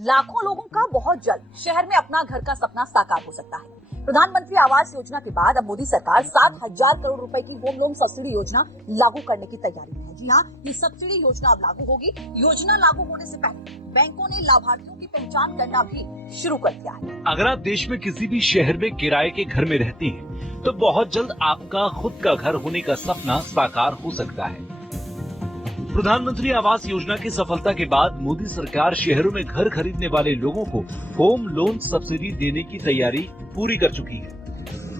लाखों लोगों का बहुत जल्द शहर में अपना घर का सपना साकार हो सकता है। प्रधानमंत्री आवास योजना के बाद अब मोदी सरकार 7,000 करोड़ रुपए की होम लोन सब्सिडी योजना लागू करने की तैयारी में है। जी हाँ, ये सब्सिडी योजना अब लागू होगी। योजना लागू होने से पहले बैंकों ने लाभार्थियों की पहचान करना भी शुरू कर दिया है। अगर आप देश में किसी भी शहर में किराए के घर में रहती हैं, तो बहुत जल्द आपका खुद का घर होने का सपना साकार हो सकता है। प्रधानमंत्री आवास योजना की सफलता के बाद मोदी सरकार शहरों में घर खरीदने वाले लोगों को होम लोन सब्सिडी देने की तैयारी पूरी कर चुकी है।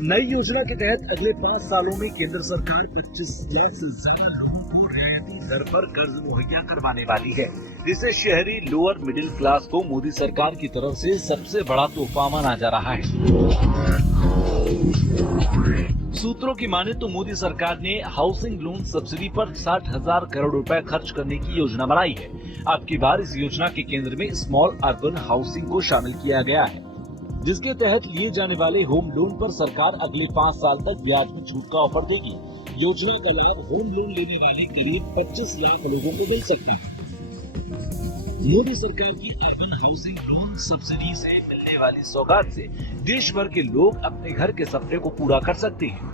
नई योजना के तहत अगले 5 सालों में केंद्र सरकार 25 लाख से ज्यादा लोगों को रियायती दर पर कर्ज मुहैया करवाने वाली है, जिसे शहरी लोअर मिडिल क्लास को मोदी सरकार की तरफ से सबसे बड़ा तोहफा माना जा रहा है। सूत्रों की माने तो मोदी सरकार ने हाउसिंग लोन सब्सिडी पर 60,000 करोड़ रुपए खर्च करने की योजना बनाई है। अब की बार इस योजना के केंद्र में स्मॉल अर्बन हाउसिंग को शामिल किया गया है, जिसके तहत लिए जाने वाले होम लोन पर सरकार अगले 5 साल तक ब्याज में छूट का ऑफर देगी। योजना का लाभ होम लोन लेने वाले करीब 25 लाख लोगों को मिल सकता है। मोदी सरकार की अर्बन हाउसिंग लोन सब्सिडी से मिलने वाली सौगात से देश भर के लोग अपने घर के सपने को पूरा कर सकते हैं।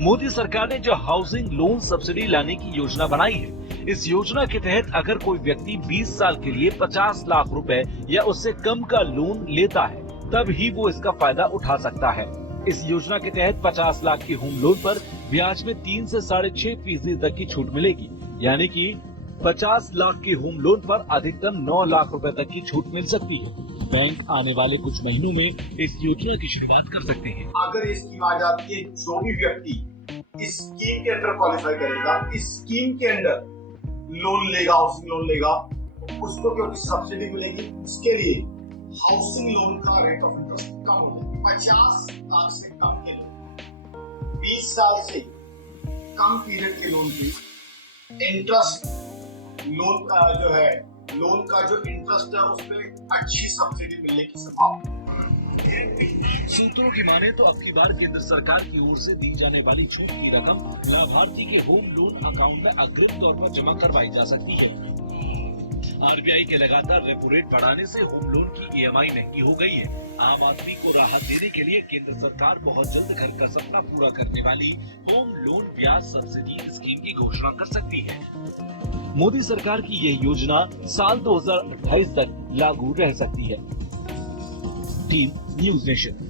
मोदी सरकार ने जो हाउसिंग लोन सब्सिडी लाने की योजना बनाई है, इस योजना के तहत अगर कोई व्यक्ति 20 साल के लिए 50 लाख रुपए या उससे कम का लोन लेता है, तब ही वो इसका फायदा उठा सकता है। इस योजना के तहत 50 लाख के होम लोन पर ब्याज में 3 से 6.5% तक की छूट मिलेगी, यानी कि 50 लाख के होम लोन पर अधिकतम 9 लाख रुपए तक की छूट मिल सकती है। बैंक आने वाले कुछ महीनों में इस योजना की शुरुआत कर सकते हैं। अगर ये स्कीम आ जाती है, जो भी व्यक्ति इस स्कीम के अंडर क्वालिफाई करेगा, इस स्कीम के अंडर लोन लेगा, हाउसिंग लोन लेगा, उसको क्योंकि सब्सिडी मिलेगी, इसके लिए हाउसिंग लोन का रेट ऑफ इंटरेस्ट कम होगा। 50 लाख से कम के लोन, 20 साल से कम पीरियड के लोन की इंटरेस्ट, लोन का जो है, लोन का जो इंटरेस्ट है उसमें अच्छी सब्सिडी मिलने की संभावना। सूत्रों की माने तो अब की बार केंद्र सरकार की ओर से दी जाने वाली छूट की रकम लाभार्थी के होम लोन अकाउंट में अग्रिम तौर पर जमा करवाई जा सकती है। आरबीआई के लगातार रेपो रेट बढ़ाने से होम लोन की ईएमआई महंगी हो गई है। आम आदमी को राहत देने के लिए केंद्र सरकार बहुत जल्द घर का सपना पूरा करने वाली होम लोन ब्याज सब्सिडी स्कीम की घोषणा कर सकती है। मोदी सरकार की यह योजना साल 2028 तक लागू रह सकती है। Team news nation.